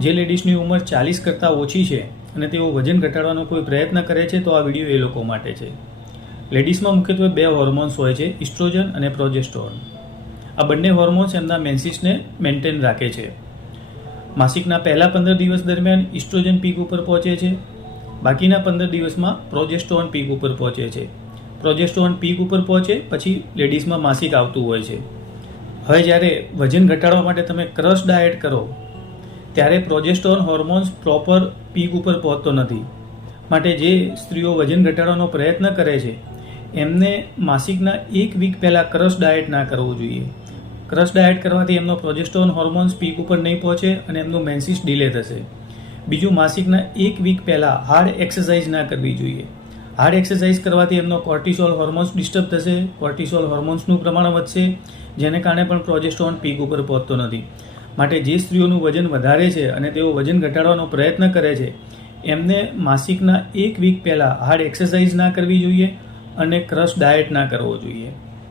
જે લેડીઝની ઉંમર 40 કરતાં ઓછી છે અને તેઓ વજન ઘટાડવાનો કોઈ પ્રયત્ન કરે છે તો આ વિડીયો એ લોકો માટે છે. લેડીઝમાં મુખ્યત્વે 2 હોર્મોન્સ હોય છે, ઇસ્ટ્રોજન અને પ્રોજેસ્ટેરોન. આ બંને હોર્મોન્સ એમના મેન્સિસને મેન્ટેન રાખે છે. માસિકના પહેલા 15 દિવસ દરમિયાન ઇસ્ટ્રોજન પીક ઉપર પહોંચે છે. બાકીના 15 દિવસમાં પ્રોજેસ્ટેરોન પીક ઉપર પહોંચે છે. પ્રોજેસ્ટેરોન પીક ઉપર પહોંચે પછી લેડીઝમાં માસિક આવતું હોય છે. હવે જ્યારે વજન ઘટાડવા માટે તમે ક્રશ ડાયટ કરો ત્યારે પ્રોજેસ્ટેરોન હોર્મોન્સ પ્રોપર પીક ઉપર પહોંચતો નથી. માટે જે સ્ત્રીઓ વજન ઘટાડવાનો પ્રયત્ન કરે છે એમને માસિકના 1 વીક પહેલાં ક્રશ ડાયટ ના કરવું જોઈએ. ક્રશ ડાયટ કરવાથી એમનો પ્રોજેસ્ટેરોન હોર્મોન્સ પીક ઉપર નહીં પહોંચે અને એમનું મેન્સિસ ડિલે થશે. બીજું, માસિકના 1 વીક પહેલાં હાર્ડ એક્સરસાઇઝ ના કરવી જોઈએ. હાર્ડ એક્સરસાઇઝ કરવાથી એમનો કોર્ટિસોલ હોર્મોન્સ ડિસ્ટર્બ થશે, કોર્ટિસોલ હોર્મોન્સનું પ્રમાણ વધશે, જેને કારણે પણ પ્રોજેસ્ટેરોન પીક ઉપર પહોંચતો નથી. માટે જે સ્ત્રીઓનું વજન વધારે છે અને તેઓ વજન ઘટાડવાનો પ્રયત્ન કરે છે એમને માસિકના 1 વીક પહેલાં હાર્ડ એક્સરસાઇઝ ના કરવી જોઈએ અને ક્રશ ડાયટ ના કરવો જોઈએ.